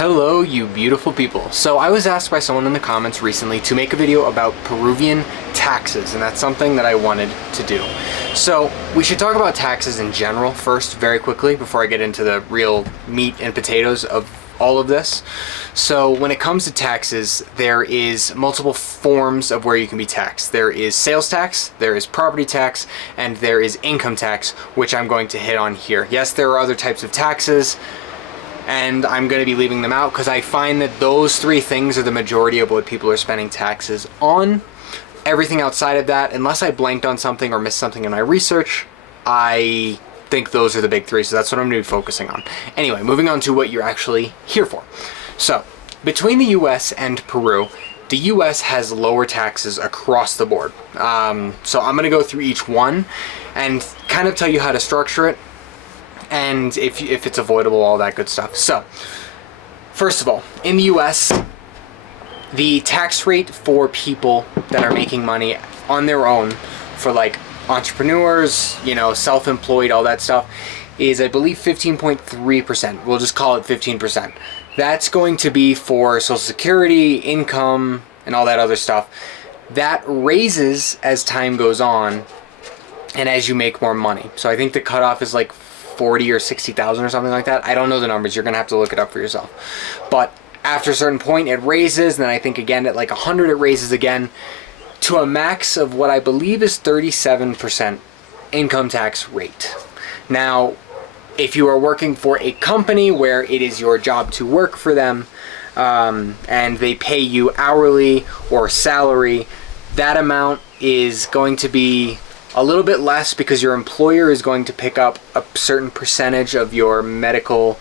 Hello, you beautiful people. So I was asked by someone in the comments recently to make a video about Peruvian taxes, and that's something that I wanted to do. So we should talk about taxes in general first, very quickly, before I get into the real meat and potatoes of all of this. So when it comes to taxes, there is multiple forms of where you can be taxed. There is sales tax, there is property tax, and there is income tax, which I'm going to hit on here. Yes, there are other types of taxes, and I'm going to be leaving them out because I find that those three things are the majority of what people are spending taxes on. Everything outside of that, unless I blanked on something or missed something in my research, I think those are the big three, so that's what I'm going to be focusing on. Anyway, moving on to what you're actually here for. So, between the US and Peru, the US has lower taxes across the board. So I'm going to go through each one and kind of tell you how to structure it, and if it's avoidable, all that good stuff. So, first of all, in the US, the tax rate for people that are making money on their own, for like entrepreneurs, you know, self-employed, all that stuff, is I believe 15.3%. We'll just call it 15%. That's going to be for Social Security, income, and all that other stuff. That raises as time goes on and as you make more money. So I think the cutoff is like 40 or 60,000 or something like that. I don't know the numbers. You're going to have to look it up for yourself. But after a certain point, it raises. And then I think again at like 100, it raises again to a max of what I believe is 37% income tax rate. Now, if you are working for a company where it is your job to work for them, and they pay you hourly or salary, that amount is going to be a little bit less because your employer is going to pick up a certain percentage of your medical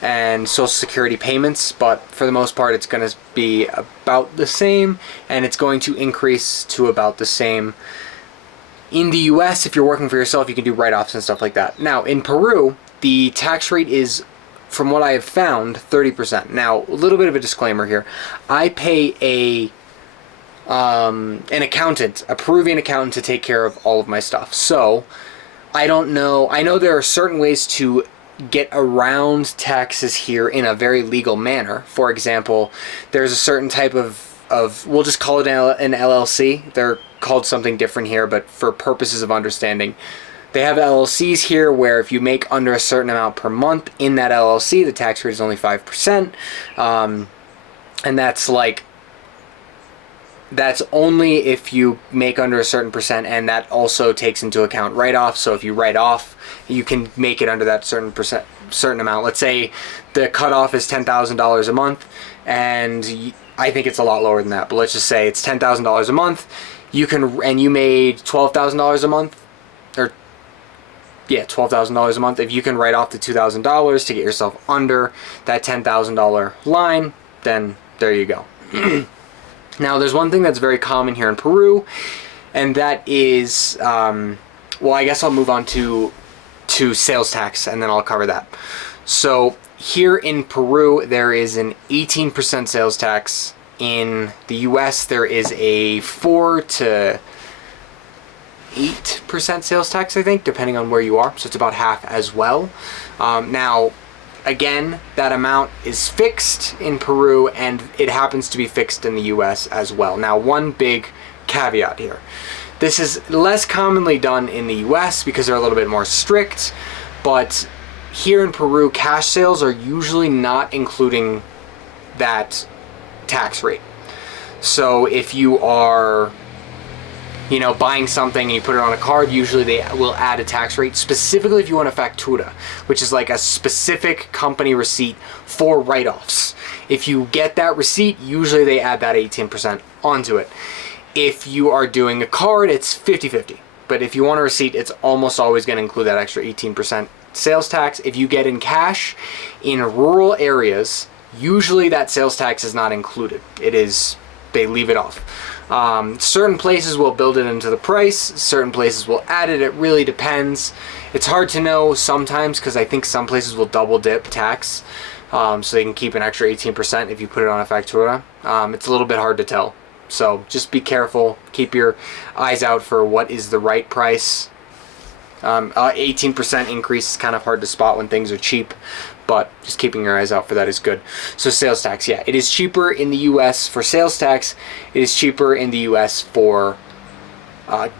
and Social Security payments, but for the most part it's going to be about the same, and it's going to increase to about the same. In the US, if you're working for yourself, you can do write-offs and stuff like that. Now, in Peru, the tax rate is, from what I have found, 30%. Now, a little bit of a disclaimer here. I pay an accountant, a Peruvian accountant, to take care of all of my stuff. So, I don't know. I know there are certain ways to get around taxes here in a very legal manner. For example, there's a certain type of we'll just call it an LLC. They're called something different here, but for purposes of understanding, they have LLCs here where if you make under a certain amount per month in that LLC, the tax rate is only 5%. And that's only if you make under a certain percent, and that also takes into account write-offs. So if you write off, you can make it under that certain amount. Let's say the cutoff is $10,000 a month, and I think it's a lot lower than that, but let's just say it's $10,000 a month. And you made $12,000 a month, or yeah, $12,000 a month. If you can write off the $2,000 to get yourself under that $10,000 line, then there you go. Now, there's one thing that's very common here in Peru, and that is, well, I guess I'll move on to sales tax, and then I'll cover that. So here in Peru, there is an 18% sales tax. In the US, there is a 4 to 8% sales tax, I think, depending on where you are. So it's about half as well. Now, again, that amount is fixed in Peru, and it happens to be fixed in the US as well. Now, one big caveat here. This is less commonly done in the US because they're a little bit more strict, but here in Peru, cash sales are usually not including that tax rate. So if you are, you know, buying something and you put it on a card, usually they will add a tax rate, specifically if you want a factura, which is like a specific company receipt for write-offs. If you get that receipt, usually they add that 18% onto it. If you are doing a card, it's 50-50. But if you want a receipt, it's almost always going to include that extra 18% sales tax. If you get in cash in rural areas, usually that sales tax is not included. They leave it off. Certain places will build it into the price, certain places will add it. It really depends. It's hard to know sometimes because I think some places will double dip tax, so they can keep an extra 18% if you put it on a factura. It's a little bit hard to tell, so just be careful. Keep your eyes out for what is the right price. 18% increase is kind of hard to spot when things are cheap, but just keeping your eyes out for that is good. So sales tax, yeah, it is cheaper in the US for sales tax. It is cheaper in the US for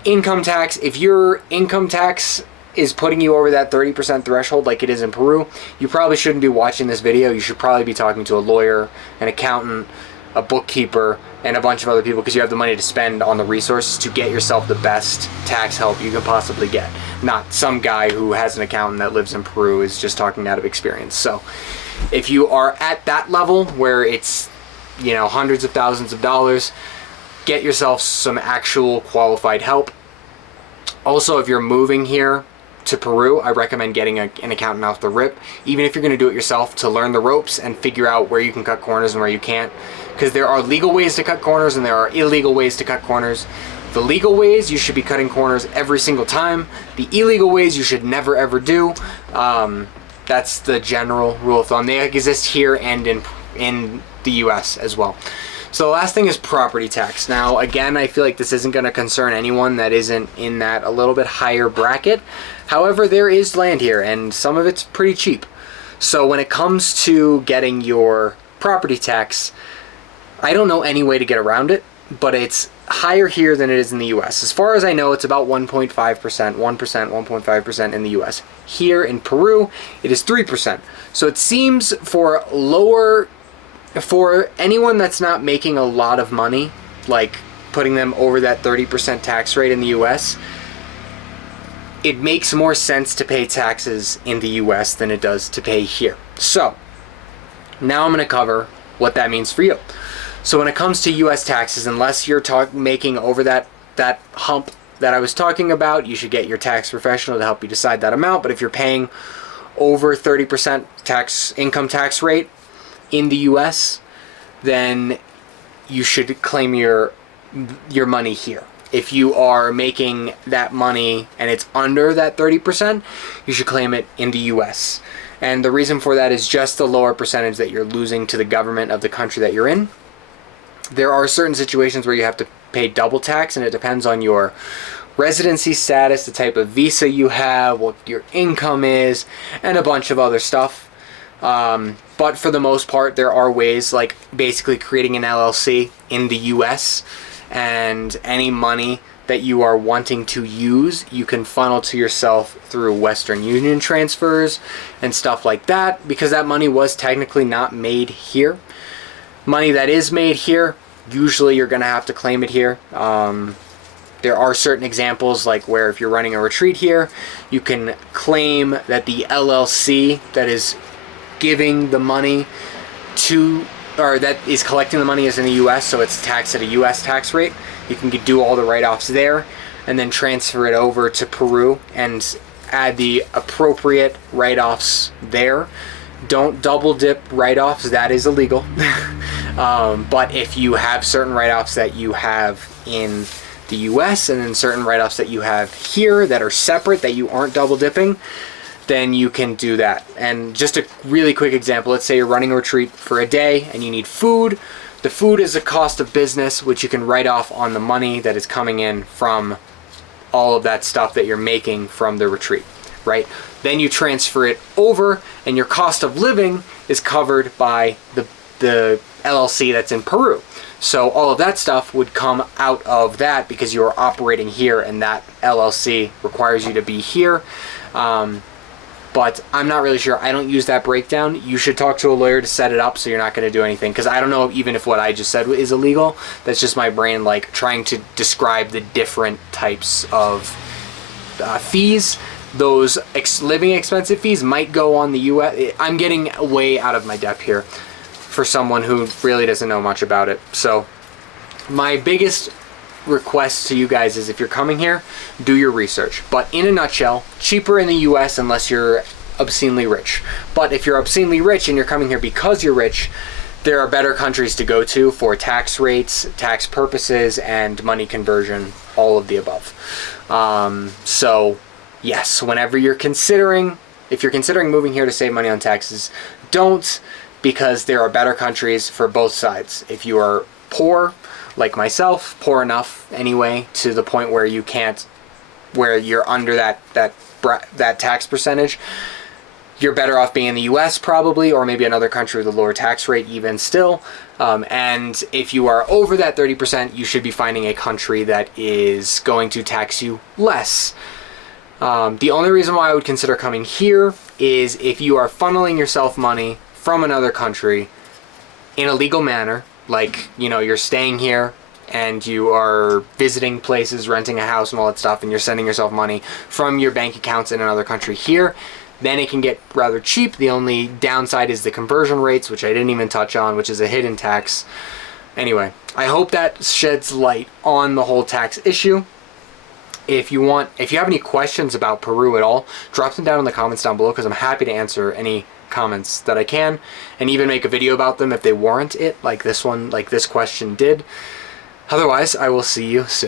income tax. If your income tax is putting you over that 30% threshold like it is in Peru, you probably shouldn't be watching this video. You should probably be talking to a lawyer, an accountant, a bookkeeper, and a bunch of other people, because you have the money to spend on the resources to get yourself the best tax help you can possibly get. Not some guy who has an accountant that lives in Peru is just talking out of experience. So if you are at that level where it's, you know, hundreds of thousands of dollars, get yourself some actual qualified help. Also, if you're moving here to Peru, I recommend getting an accountant off the rip, even if you're going to do it yourself, to learn the ropes and figure out where you can cut corners and where you can't. Because there are legal ways to cut corners and there are illegal ways to cut corners. The legal ways, you should be cutting corners every single time. The illegal ways, you should never ever do. That's the general rule of thumb. They exist here and in the US as well. So the last thing is property tax. Now, again, I feel like this isn't going to concern anyone that isn't in that a little bit higher bracket. However, there is land here, and some of it's pretty cheap. So when it comes to getting your property tax, I don't know any way to get around it, but it's higher here than it is in the US. As far as I know, it's about 1.5%, 1%, 1.5% in the US. Here in Peru, it is 3%. So it seems for anyone that's not making a lot of money, like putting them over that 30% tax rate in the US, it makes more sense to pay taxes in the US than it does to pay here. So now I'm going to cover what that means for you. So when it comes to US taxes, unless you're making over that hump that I was talking about, you should get your tax professional to help you decide that amount. But if you're paying over 30% income tax rate in the US, then you should claim your money here. If you are making that money and it's under that 30%, you should claim it in the US. And the reason for that is just the lower percentage that you're losing to the government of the country that you're in. There are certain situations where you have to pay double tax, and it depends on your residency status, the type of visa you have, what your income is, and a bunch of other stuff. But for the most part, there are ways, like basically creating an LLC in the US, and any money that you are wanting to use, you can funnel to yourself through Western Union transfers and stuff like that, because that money was technically not made here. Money that is made here, usually you're going to have to claim it here. There are certain examples, like where if you're running a retreat here, you can claim that the LLC that is giving the money to, or that is collecting the money, is in the US, so it's taxed at a US tax rate. You can do all the write-offs there and then transfer it over to Peru and add the appropriate write-offs there. Don't double dip write-offs, that is illegal. But if you have certain write-offs that you have in the US and then certain write-offs that you have here that are separate, that you aren't double dipping, then you can do that. And just a really quick example, let's say you're running a retreat for a day and you need food. The food is a cost of business, which you can write off on the money that is coming in from all of that stuff that you're making from the retreat, right? Then you transfer it over and your cost of living is covered by the LLC that's in Peru. So all of that stuff would come out of that because you're operating here and that LLC requires you to be here. But I'm not really sure. I don't use that breakdown. You should talk to a lawyer to set it up so you're not going to do anything, because I don't know even if what I just said is illegal. That's just my brain like trying to describe the different types of fees. Those living expensive fees might go on the US. I'm getting way out of my depth here for someone who really doesn't know much about it. So my biggest request to you guys is, if you're coming here, do your research. But in a nutshell, cheaper in the US unless you're obscenely rich. But if you're obscenely rich and you're coming here because you're rich, there are better countries to go to for tax rates, tax purposes, and money conversion, all of the above. So yes, whenever you're considering, if you're considering moving here to save money on taxes, don't, because there are better countries for both sides. If you are poor, like myself, poor enough anyway, to the point where you can't, where you're under that tax percentage, you're better off being in the US probably, or maybe another country with a lower tax rate even still. And if you are over that 30%, you should be finding a country that is going to tax you less. The only reason why I would consider coming here is if you are funneling yourself money from another country in a legal manner, like, you know, you're staying here and you are visiting places, renting a house and all that stuff, and you're sending yourself money from your bank accounts in another country here, then it can get rather cheap. The only downside is the conversion rates, which I didn't even touch on, which is a hidden tax. Anyway, I hope that sheds light on the whole tax issue. If you have any questions about Peru at all, drop them down in the comments down below, because I'm happy to answer any comments that I can, and even make a video about them if they warrant it, like this one, like this question did. Otherwise, I will see you soon.